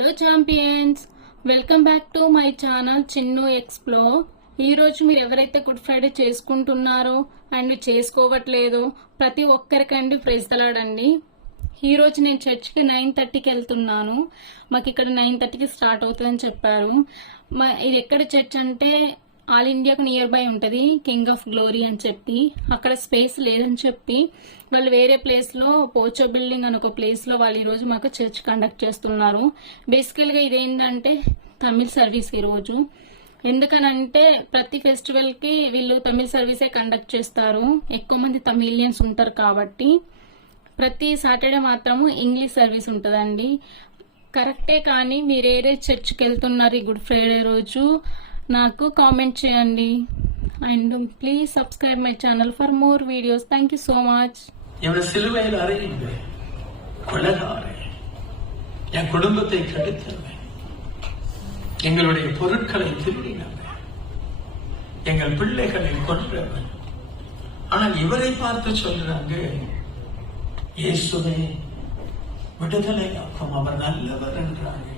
Hello champions, welcome back to my channel Chinnu explore. ఈరోజు మీరు ఎవరైతే గుడ్ ఫ్రైడే చేసుకుంటున్నారో అండ్ చేసుకోవట్లేదో ప్రతి ఒక్కరికండి ప్రైజ్ తలాడండి. ఈరోజు నేను చర్చ్కి 9:30కి వెళ్తున్నాను. మాకు ఇక్కడ 9:30కి స్టార్ట్ అవుతుందని చెప్పారు. ఇది ఎక్కడ చర్చ్ అంటే ఆల్ ఇండియాకు నియర్ బై ఉంటుంది, కింగ్ ఆఫ్ గ్లోరీ అని చెప్పి. అక్కడ స్పేస్ లేదని చెప్పి వాళ్ళు వేరే ప్లేస్లో పోచో బిల్డింగ్ అని ఒక ప్లేస్లో వాళ్ళు ఈరోజు మాకు చర్చ్ కండక్ట్ చేస్తున్నారు. బేసికల్గా ఇదేంటంటే తమిళ్ సర్వీస్ ఈరోజు. ఎందుకనంటే ప్రతి ఫెస్టివల్కి వీళ్ళు తమిళ్ సర్వీసే కండక్ట్ చేస్తారు, ఎక్కువ మంది తమిళియన్స్ ఉంటారు కాబట్టి. ప్రతి సాటర్డే మాత్రము ఇంగ్లీష్ సర్వీస్ ఉంటుందండి. కరెక్టే, కానీ మీరు ఏరే చర్చ్కి వెళ్తున్నారు ఈ గుడ్ ఫ్రైడే రోజు నాకు కామెంట్ చేయండి. And please subscribe my channel for more videos. Thank you so much. இவரை சிலுவையில் அறையுங்கள், கொலைகாரே, என் குடும்பத்தை கெடுத்தவன், எங்களுடைய பொருட்களை திருடினவன், எங்கள் பிள்ளைகளை கொன்றவன். ஆனால் இவரை பார்த்து சொல்றாங்க, இயேசுவே விடுதலையாக்கும், அவர் நல்லவர் என்றாங்க.